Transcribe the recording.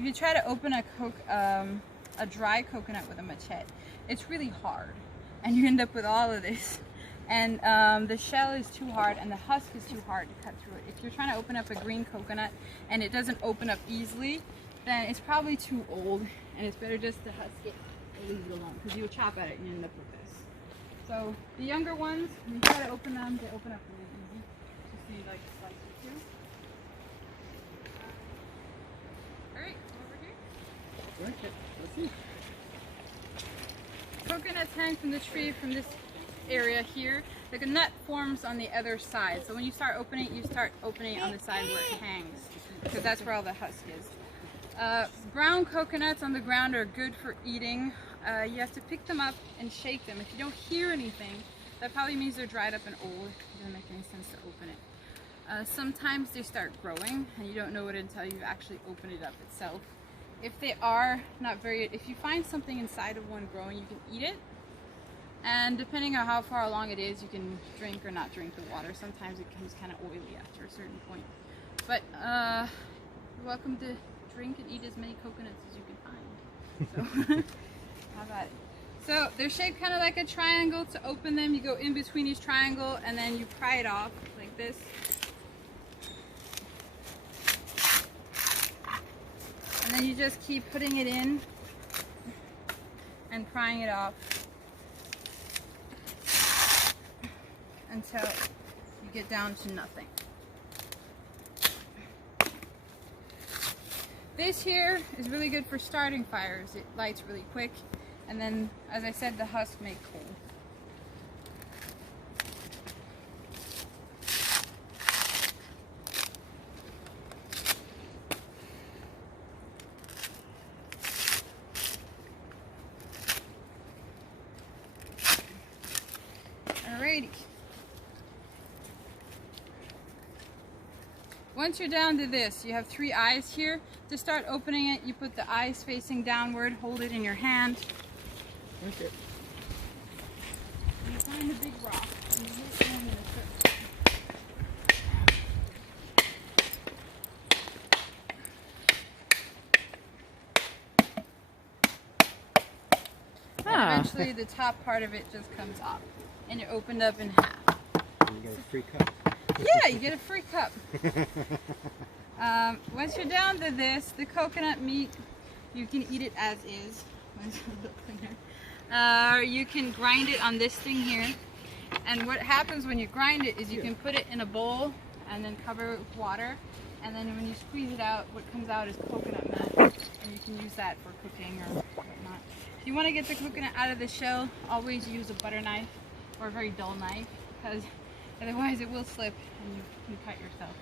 if you try to open a dry coconut with a machete, it's really hard, and you end up with all of this. And the shell is too hard, and the husk is too hard to cut through it. If you're trying to open up a green coconut and it doesn't open up easily, then it's probably too old, and it's better just to husk it and leave it alone, because you'll chop at it and you end up with this. So the younger ones, when you try to open them, they open up really easy. Just need like a slice or two. Alright, over here. Okay, let's see. Coconuts hang from the tree from this area here. Like a nut forms on the other side. So when you start opening it, you start opening it on the side where it hangs, because that's where all the husk is. Brown coconuts on the ground are good for eating. You have to pick them up and shake them. If you don't hear anything, that probably means they're dried up and old. It doesn't make any sense to open it. Sometimes they start growing, and you don't know it until you actually open it up itself. If they are not very, if you find something inside of one growing, you can eat it. And depending on how far along it is, you can drink or not drink the water. Sometimes it becomes kind of oily after a certain point. But you're welcome to drink and eat as many coconuts as you can find. So, how about it? So they're shaped kind of like a triangle. To open them, you go in between each triangle and then you pry it off like this. And then you just keep putting it in and prying it off until you get down to nothing. This here is really good for starting fires. It lights really quick, and then, as I said, the husk make coal. Alrighty. Once you're down to this, you have 3 eyes here. To start opening it, you put the eyes facing downward, hold it in your hand. Okay. And you find the big rock, and you hit it in a circle. And eventually the top part of it just comes off, and you're opened up in half. And you get a free cup. Yeah, you get a free cup. Once you're down to this, the coconut meat, you can eat it as is. You can grind it on this thing here. And what happens when you grind it is you can put it in a bowl and then cover it with water. And then when you squeeze it out, what comes out is coconut milk. And you can use that for cooking or whatnot. If you want to get the coconut out of the shell, always use a butter knife or a very dull knife, because otherwise it will slip and you can cut yourself.